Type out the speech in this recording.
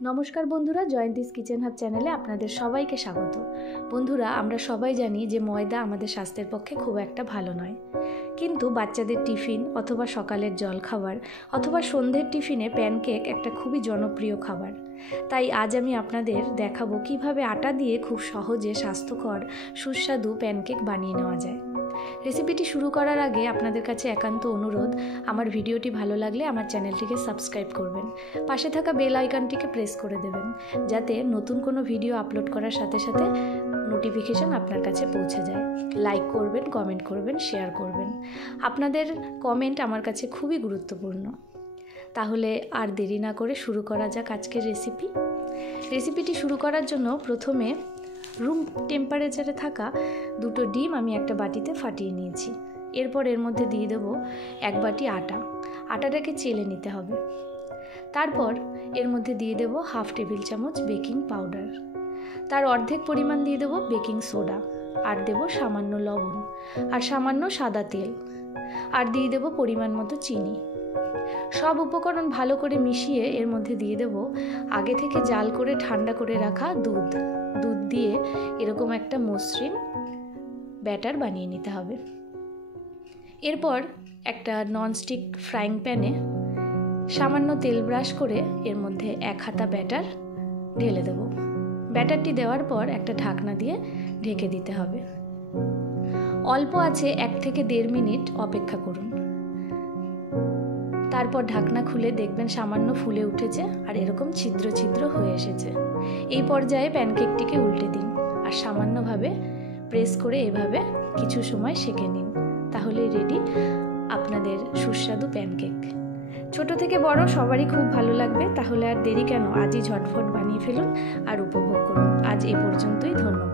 নমস্কার বন্ধুরা, জয়ন্তীস kitchen hub চ্যানেলে আপনাদের সবাইকে স্বাগত। বন্ধুরা, আমরা সবাই জানি যে ময়দা আমাদের স্বাস্থ্যের পক্ষে খুব একটা ভালো নয়, কিন্তু বাচ্চাদের টিফিন অথবা সকালের জলখাবার অথবা সন্ধ্যের টিফিনে প্যানকেক একটা খুবই জনপ্রিয় খাবার। তাই আজ আমি আপনাদের দেখাবো কিভাবে আটা দিয়ে খুব সহজে স্বাস্থ্যকর সুস্বাদু প্যানকেক বানিয়ে নেওয়া যায়। রেসিপিটি শুরু করার আগে আপনাদের কাছে একান্ত অনুরোধ, আমার ভিডিওটি ভালো লাগলে আমার চ্যানেলটিকে সাবস্ক্রাইব করবেন, পাশে থাকা বেল আইকনটিকে প্রেস করে দেবেন, যাতে নতুন কোনো ভিডিও আপলোড করার সাথে সাথে নোটিফিকেশন আপনার কাছে পৌঁছে যায়। লাইক করবেন, কমেন্ট করবেন, শেয়ার করবেন। আপনাদের কমেন্ট আমার কাছে খুবই গুরুত্বপূর্ণ। তাহলে আর দেরি না করে শুরু করা যাক আজকের রেসিপিটি শুরু করার জন্য প্রথমে রুম টেম্পারেচারে থাকা 2টো ডিম আমি একটা বাটিতে ফাটিয়ে নিয়েছি। এরপর এর মধ্যে দিয়ে দেবো 1 বাটি আটাটাকে চেলে নিতে হবে। তারপর এর মধ্যে দিয়ে দেবো 1/2 টেবিল চামচ বেকিং পাউডার, তার অর্ধেক পরিমাণ দিয়ে দেবো বেকিং সোডা, আর দেবো সামান্য লবণ আর সামান্য সাদা তেল, আর দিয়ে দেবো পরিমাণ মতো চিনি। সব উপকরণ ভালো করে মিশিয়ে এর মধ্যে দিয়ে দেবো আগে থেকে জাল করে ঠান্ডা করে রাখা দুধ দিয়ে এরকম একটা মসৃণ ব্যাটার বানিয়ে নিতে হবে। এরপর একটা ননস্টিক ফ্রাইং প্যানে সামান্য তেল ব্রাশ করে এর মধ্যে 1 হাতা ব্যাটার ঢেলে দেব। ব্যাটারটি দেওয়ার পর একটা ঢাকনা দিয়ে ঢেকে দিতে হবে। অল্প আছে 1 থেকে 1.5 মিনিট অপেক্ষা করুন। তারপর ঢাকনা খুলে দেখবেন সামান্য ফুলে উঠেছে আর এরকম ছিদ্র ছিদ্র হয়ে এসেছে। এই পর্যায়ে প্যানকেকটিকে উল্টে দিন আর সামান্যভাবে প্রেস করে এভাবে কিছু সময় সেঁকে নিন। তাহলেই রেডি আপনাদের সুস্বাদু প্যানকেক। ছোট থেকে বড় সবারই খুব ভালো লাগবে। তাহলে আর দেরি কেন, আজই ঝটফট বানিয়ে ফেলুন আর উপভোগ করুন। আজ এই পর্যন্তই, ধন্যবাদ।